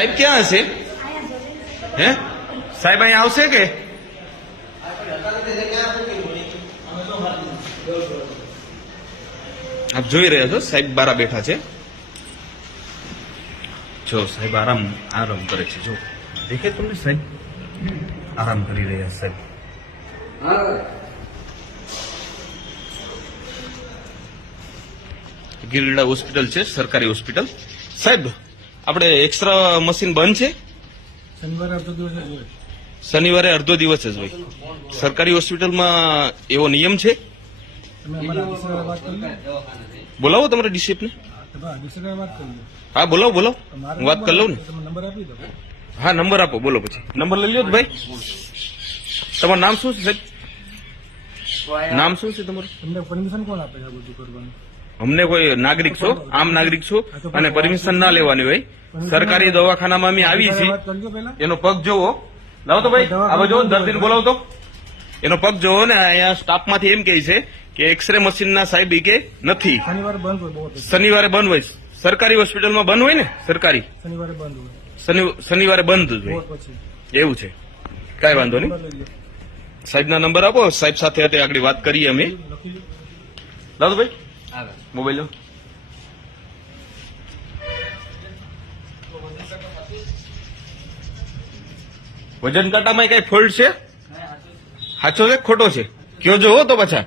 સાહેબ ક્યાં હશે? હે સાહેબ અહીંયા આવશે કે? આપ જોઈ રહ્યા છો સાહેબ બારા બેઠા છે. જો સાહેબ આરામ કરે છે. જો દેખે તમને સાહેબ આરામ કરી રહ્યા સાહેબ. ગિરડા હોસ્પિટલ છે, સરકારી હોસ્પિટલ. સાહેબ આપણે એક્સ્ટ્રા મશીન બંધ છે? શનિવારે અડધો દિવસ જ હોય. સરકારી હોસ્પિટલમાં એવો નિયમ છે? બોલાવો તમારા ડીસીપને. હા બોલાવો હું વાત કરી લઉં ને. હા નંબર આપો. બોલો પછી નંબર લઈ લ્યો ભાઈ. તમારું નામ શું છે સાહેબ? નામ શું છે તમારું? પરમિશન કોણ આપે છે આ બધું કરવાનું? અમને કોઈ નાગરિક છો, આમ નાગરિક છો અને પરમિશન ના લેવાની હોય. સરકારી દવાખાનામાં અમે આવી છીએ. એનો પગ જોવો. લાવો તો ભાઈ આ બાજુ દર્દીને બોલાવો તો. એનો પગ જોવો ને. અહીંયા સ્ટાફમાંથી એમ કહે છે કે એક્સરે મશીનના સાહેબ કે નથી. શનિવારે બંધ હોય. સરકારી હોસ્પિટલમાં બંધ હોય ને? સરકારી શનિવારે બંધ જ હોય. એવું છે. કઈ વાંધો નહીં. સાહેબના નંબર આપો. સાહેબ સાથે આગળ વાત કરીએ અમે. લાવો ભાઈ મોબાઈલ લો. વજન કાંટામાં કઈ ફોલ્ટ છે? સાચો છે ખોટો છે? કયો જો તો પાછા.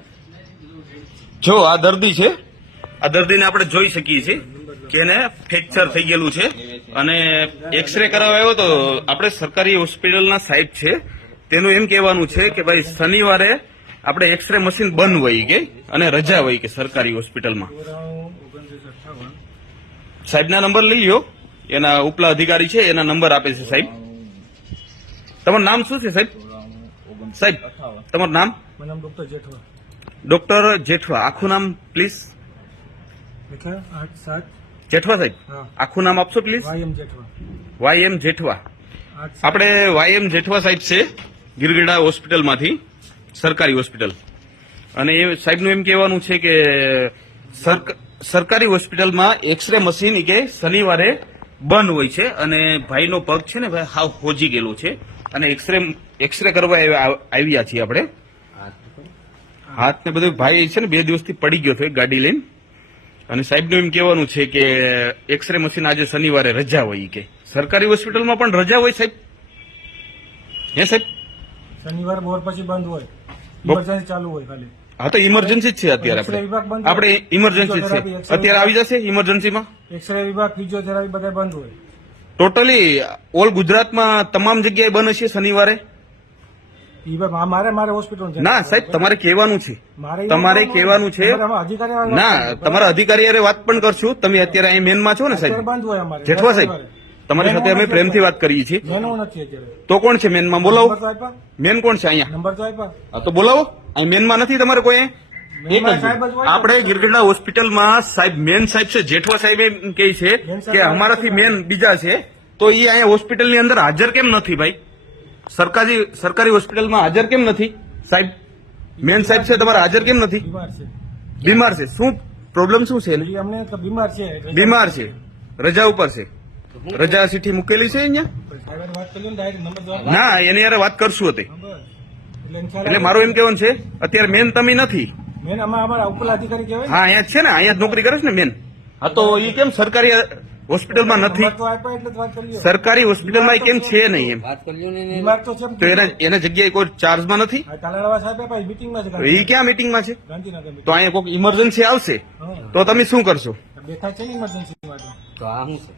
જો આ દર્દી છે. આ દર્દીને આપણે જોઈ શકીએ છીએ કે એને ફ્રેક્ચર થઈ ગયેલું છે અને એક્સરે કરાવવા આવ્યો તો આપણે સરકારી હોસ્પિટલના સાહેબ છે તેનું એમ કહેવાનું છે કે ભાઈ શનિવારે આપણે એક્સરે મશીન બંધ હોય કે અને રજા હોય કે સરકારી હોસ્પિટલમાં. સાહેબના નંબર લઈ લ્યો. એના ઉપલા અધિકારી છે એના નંબર આપે છે સાહેબ. તમારું નામ શું છે સાહેબ? સાહેબ તમારું નામ? ડોક્ટર જેઠવા. ડોક્ટર જેઠવા. આખું નામ પ્લીઝ? જેઠવા સાહેબ આખું નામ આપશો પ્લીઝ? YM જેઠવા. આપણે YM જેઠવા સાહેબ છે ગિરગડા હોસ્પિટલમાંથી, સરકારી હોસ્પિટલ. અને એ સાહેબનું એમ કહેવાનું છે કે સરકારી હોસ્પિટલમાં એક્સરે મશીન કે શનિવારે બંધ હોય છે અને ભાઈનો પગ છે ને ભાઈ હાવ હોજી ગયેલો છે અને એક્સરે કરવા આવ્યા છીએ આપણે. હાથ ને બધું ભાઈ છે ને 2 દિવસથી પડી ગયો હતો ગાડી લઈને. અને સાહેબનું એમ કહેવાનું છે કે એક્સરે મશીન આજે શનિવારે રજા હોય કે સરકારી હોસ્પિટલમાં પણ રજા હોય સાહેબ? હે સાહેબ? શનિવાર બોર પછી બંધ હોય, ઇમરજન્સી ચાલુ હોય ખાલી. હા તો ઇમરજન્સી જ છે અત્યારે. આપણે ઇમરજન્સી છે અત્યારે. આવી જશે ઇમરજન્સીમાં. એક્સરે વિભાગ, ફિઝિયોથેરાપી બધા બંધ હોય. ટોટલી ઓલ ગુજરાતમાં તમામ જગ્યાએ બંધ હશે શનિવારે? મારે હોસ્પિટલ ના સાહેબ તમારે કહેવાનું છે. તમારે કહેવાનું છે. ના તમારા અધિકારી યારે વાત પણ કરશું. તમે અત્યારે અહીં મેનમાં છો ને સાહેબ? જેઠવા સાહેબ તમારી સાથે અમે પ્રેમથી વાત કરીએ છીએ. તો કોણ છે મેનમાં? બોલાવો. મેન કોણ છે અહીંયા? તો બોલાવો. અહીં મેનમાં નથી તમારે કોઈ? આપણે ગિરગડા હોસ્પિટલમાં સાહેબ મેન સાહેબ છે જેઠવા સાહેબ એમ કહે છે કે અમારાથી મેન બીજા છે. તો એ અહીંયા હોસ્પિટલની અંદર હાજર કેમ નથી ભાઈ? સરકારી હોસ્પિટલમાં હાજર કેમ નથી સાહેબ? મેન સાહેબ છે તમારા હાજર કેમ નથી? બીમાર છે. શું પ્રોબ્લેમ શું છે એને? બીમાર છે, રજા ઉપર છે. રજા ચીઠી મૂકેલી છે અહીંયા? ના એની યાર વાત કરશું હતી. એટલે મારું એમ કહેવાનું છે અત્યારે મેન તમે નથી. હા અહીંયા છે ને, અહીંયા જ નોકરી કરે છે ને મેન. હા તો એ કેમ સરકારી હોસ્પિટલમાં નથી? સરકારી હોસ્પિટલમાં કેમ છે નહીં એમ? તો એના જગ્યાએ કોઈ ચાર્જમાં નથી? એ ક્યાં મીટિંગમાં છે? તો અહીંયા કોઈ ઇમરજન્સી આવશે તો તમે શું કરશો?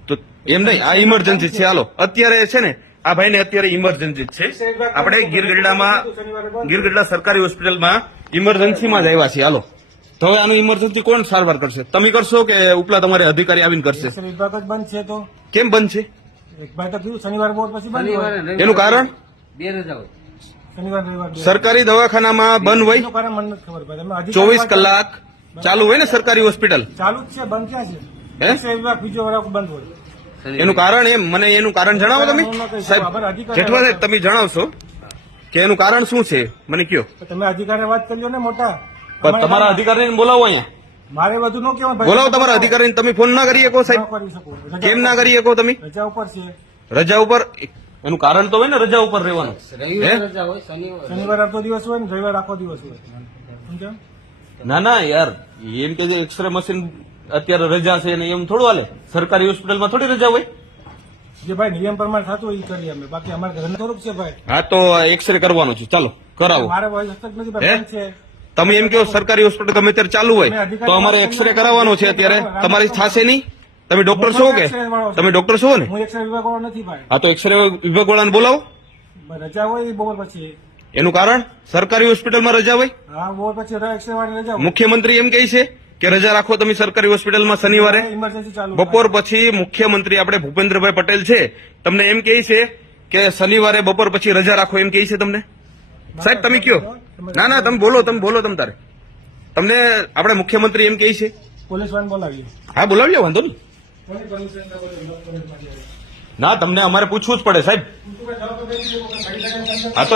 તો એમ નહીં, આ ઇમરજન્સી છે. હાલો અત્યારે છે ને આ ભાઈને અત્યારે ઇમરજન્સી છે. આપણે ગિરગડા સરકારી હોસ્પિટલમાં ઇમરજન્સીમાં જ આવ્યા છીએ. હાલો તો હવે આનું ઇમરજન્સી કોણ સારવાર કરશે? તમે કરશો કે ઉપલા તમારે અધિકારી આવીને કરશે? વિભાગ જ બંધ છે. તો કેમ બંધ છે? શનિવાર બોર્ડ પછી બંધ. એનું કારણ? સરકારી દવાખાનામાં બંધ હોય 24 કલાક ચાલુ હોય ને સરકારી હોસ્પિટલ? ચાલુ જ છે. બંધ ક્યાં છે? વિભાગ બીજો બંધ હોય. એનું કારણ એમ મને એનું કારણ જણાવો તમે સાહેબ. જેઠવા સાહેબ તમે જણાવશો કે એનું કારણ શું છે મને કયો. તમે અધિકારી વાત કરી લો ને મોટા. તમારા અધિકારીને બોલાવો અહીંયા. મારે બધું ન કહેવાય. બોલાવો તમારા અધિકારીને. તમે ફોન ના કરી શકો સાહેબ? કેમ ના કરી શકો તમે? રજા ઉપર છે. રજા ઉપર એનું કારણ તો હોય ને રજા ઉપર રહેવાનું. રવિવાર રજા હોય, શનિવાર શનિવાર આખો દિવસ હોય ને રવિવાર આખો દિવસ હોય સમજ્યા? ના ના યાર, એમ કે એક્સરે મશીન અત્યારે રજા છે ને એમ થોડું હાલે. સરકારી હોસ્પિટલમાં થોડી રજા હોય. જે ભાઈ નિયમ પ્રમાણે થતું હોય એ કરીએ અમે, બાકી અમારે ઘરનું થોડુંક છે ભાઈ. હા તો એક્સરે કરવાનું છે, ચાલો કરાવો. મારે ભાઈ હસ્તક નથી હે? ભાઈ, બંધ છે. તમે એમ કહો સરકારી હોસ્પિટલ ગમે ત્યારે ચાલુ હોય તો અમારે એક્સરે કરાવવાનો છે અત્યારે, તમારી થશે નહીં. તમે ડોક્ટર છો કે? તમે ડોક્ટર છો ને? હું એક્સરે વિભાગ વાળો નથી ભાઈ. હા તો એક્સરે વિભાગ વાળાને બોલાવો. રજા હોય એ બપોર પછી. એનું કારણ સરકારી હોસ્પિટલમાં રજા હોય. હા બપોર પછી એક્સરે વાળી રજા હોય. મુખ્યમંત્રી એમ કહે છે કે રજા રાખો તમે સરકારી હોસ્પિટલમાં શનિવારે. ઇમરજન્સી ચાલુ બપોર પછી મુખ્યમંત્રી આપણે ભૂપેન્દ્રભાઈ પટેલ છે તમને એમ કહે છે કે શનિવારે બપોર પછી રજા રાખો એમ કહે છે તમને. સાહેબ તમે કયો. ના ના તમે બોલો તમ તારે. તમને આપણે મુખ્યમંત્રી એમ કહે છે. પોલીસ વાન બોલાવીએ. હા બોલાવી લો, વાંધો નહીં. કોની permission ના બોલાવીએ? ના તમને અમારે પૂછવું જ પડે સાહેબ. તું ભાઈ જવાબ તો દઈ દે, કોઈ ગાડી લગાવીને હા તો